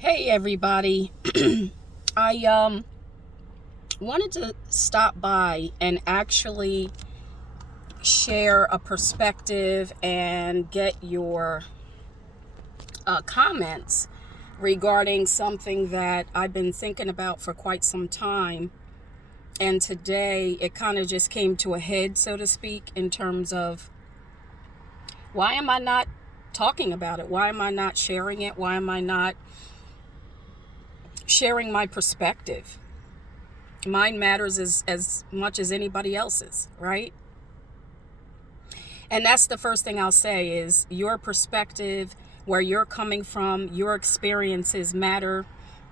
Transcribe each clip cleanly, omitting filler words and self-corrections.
Hey everybody. I wanted to stop by and actually share a perspective and get your comments regarding something that I've been thinking about for quite some time. And today it kind of just came to a head, so to speak, in terms of why am I not talking about it? Why am I not sharing it? Why am I not sharing my perspective? Mine matters as much as anybody else's, right? And that's the first thing I'll say is your perspective, where you're coming from, your experiences matter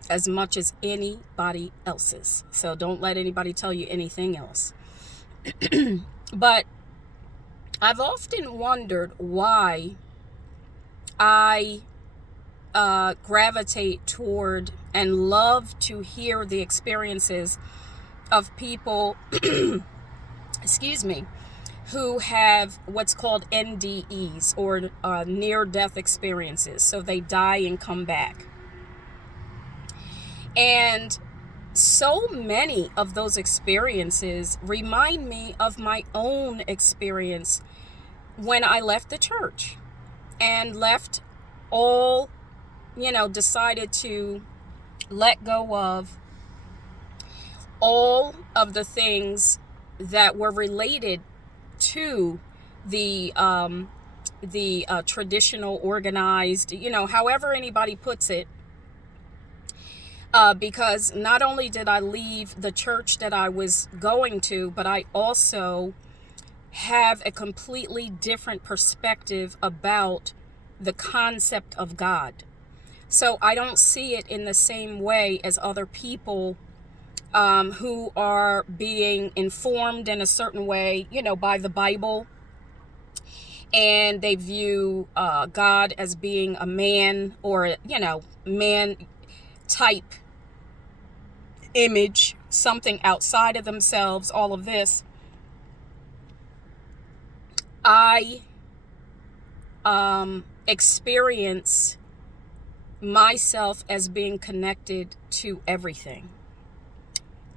as much as anybody else's. So don't let anybody tell you anything else. But I've often wondered why I gravitate toward and love to hear the experiences of people, excuse me, who have what's called NDEs, or near-death experiences. So they die and come back. And so many of those experiences remind me of my own experience when I left the church and left all, decided to let go of all of the things that were related to the traditional organized, however anybody puts it, because not only did I leave the church that I was going to, but I also have a completely different perspective about the concept of God. So I don't see it in the same way as other people who are being informed in a certain way, by the Bible. And they view God as being a man, or, man type image, something outside of themselves, all of this. I experience myself as being connected to everything.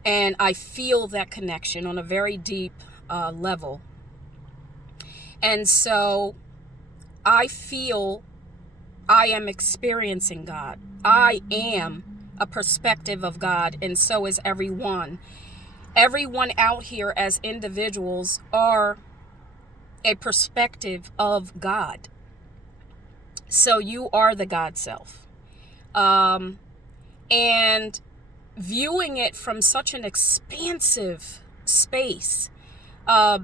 And I feel that connection on a very deep level. And so I feel I am experiencing God. I am a perspective of God, and so is everyone. Everyone out here as individuals are a perspective of God. So you are the God self. And viewing it from such an expansive space,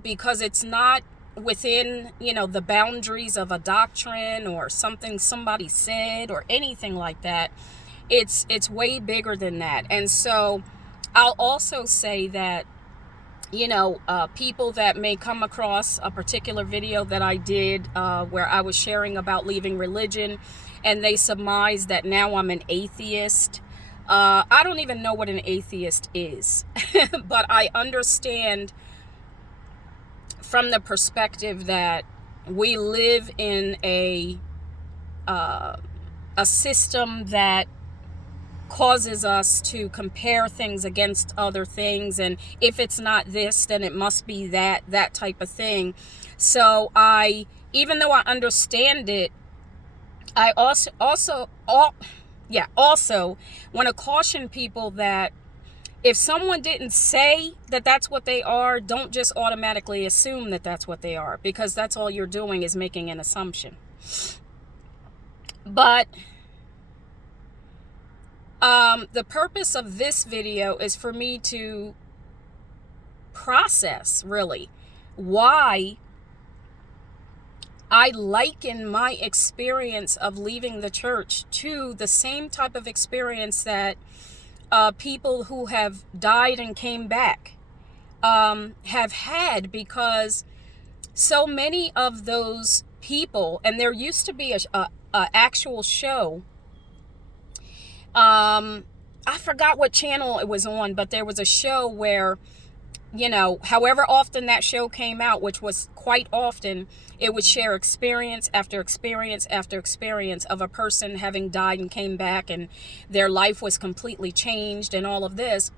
because it's not within, the boundaries of a doctrine or something somebody said or anything like that. It's way bigger than that. And so I'll also say that, people that may come across a particular video that I did where I was sharing about leaving religion, and they surmise that now I'm an atheist. I don't even know what an atheist is, but I understand from the perspective that we live in a system that causes us to compare things against other things, and if it's not this, then it must be that type of thing. So even though I understand it, I also want to caution people that if someone didn't say that that's what they are, don't just automatically assume that that's what they are, because that's all you're doing is making an assumption. But the purpose of this video is for me to process, really, why I liken my experience of leaving the church to the same type of experience that people who have died and came back have had, because so many of those people, and there used to be a actual show, I forgot what channel it was on, but there was a show where however often that show came out, which was quite often, it would share experience after experience after experience of a person having died and came back and their life was completely changed and all of this.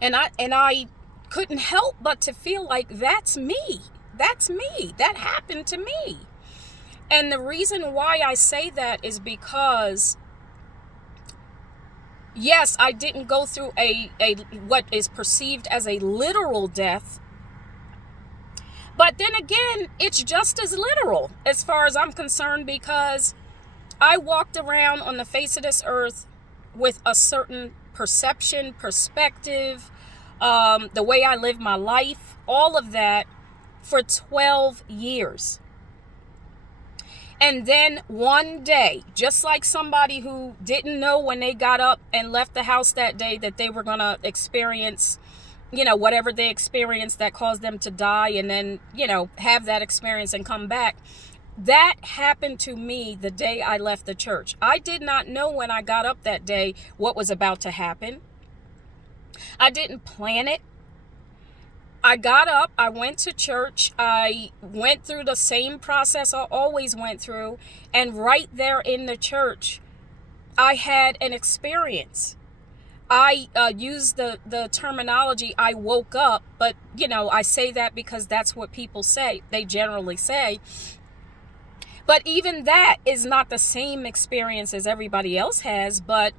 And I couldn't help but to feel like that's me. That's me. That happened to me. And the reason why I say that is because, yes, I didn't go through a what is perceived as a literal death. But then again, it's just as literal as far as I'm concerned, because I walked around on the face of this earth with a certain perception, perspective, the way I live my life, all of that for 12 years. And then one day, just like somebody who didn't know when they got up and left the house that day that they were going to experience, whatever they experienced that caused them to die, and then, have that experience and come back. That happened to me the day I left the church. I did not know when I got up that day what was about to happen. I didn't plan it. I got up, I went to church, I went through the same process I always went through, and right there in the church, I had an experience. I used the terminology, I woke up, but, I say that because that's what people say, they generally say. But even that is not the same experience as everybody else has. But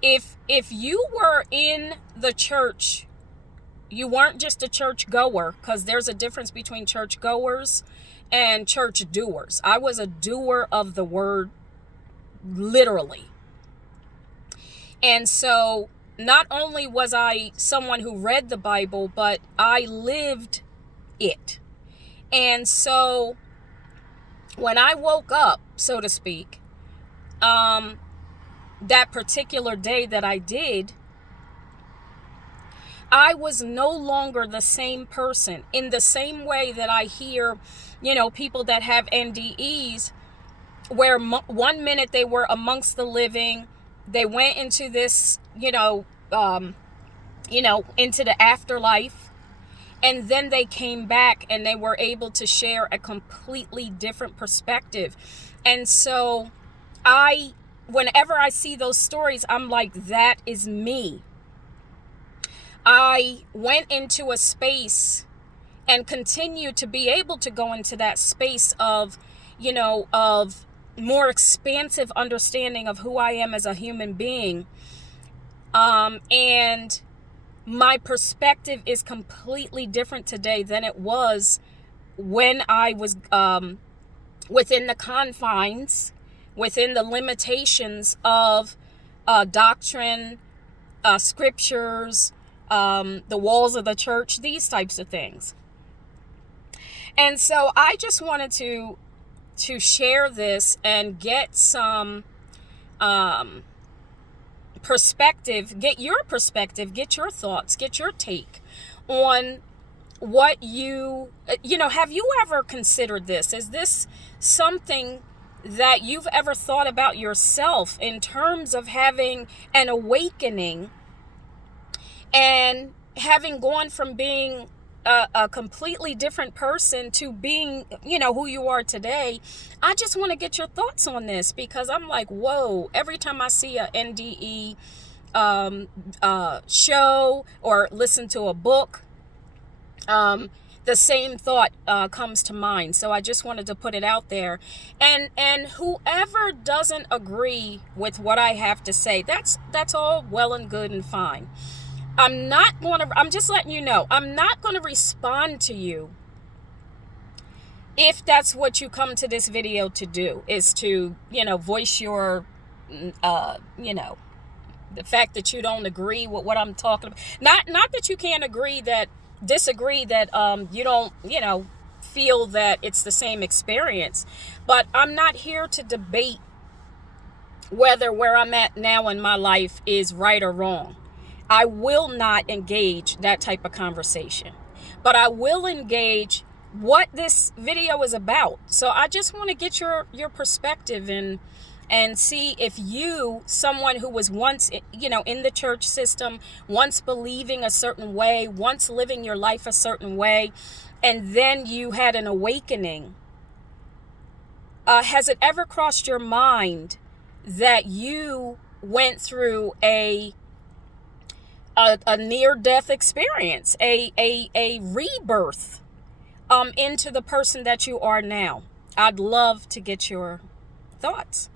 if you were in the church, you weren't just a church goer, because there's a difference between church goers and church doers. I was a doer of the word, literally. And so not only was I someone who read the Bible, but I lived it. And so when I woke up, so to speak, that particular day that I did, I was no longer the same person. In the same way that I hear, people that have NDEs, where 1 minute they were amongst the living, they went into this, into the afterlife, and then they came back and they were able to share a completely different perspective. And so whenever I see those stories, I'm like, that is me. I went into a space and continue to be able to go into that space of, of more expansive understanding of who I am as a human being. And my perspective is completely different today than it was when I was within the confines, within the limitations of doctrine, scriptures, the walls of the church, these types of things. And so I just wanted to share this and get some perspective, get your thoughts, get your take on what have you ever considered this? Is this something that you've ever thought about yourself in terms of having an awakening and having gone from being a completely different person to being, who you are today? I just want to get your thoughts on this, because I'm like, whoa, every time I see a NDE show or listen to a book, the same thought comes to mind. So I just wanted to put it out there. And whoever doesn't agree with what I have to say, that's all well and good and fine. I'm just letting you know, I'm not going to respond to you if that's what you come to this video to do, is to, voice your, the fact that you don't agree with what I'm talking about. Not that you can't disagree that you don't, feel that it's the same experience, but I'm not here to debate whether where I'm at now in my life is right or wrong. I will not engage that type of conversation, but I will engage what this video is about. So I just want to get your perspective and and see if you, someone who was once, in the church system, once believing a certain way, once living your life a certain way, and then you had an awakening. Has it ever crossed your mind that you went through a near-death experience, a rebirth into the person that you are now? I'd love to get your thoughts.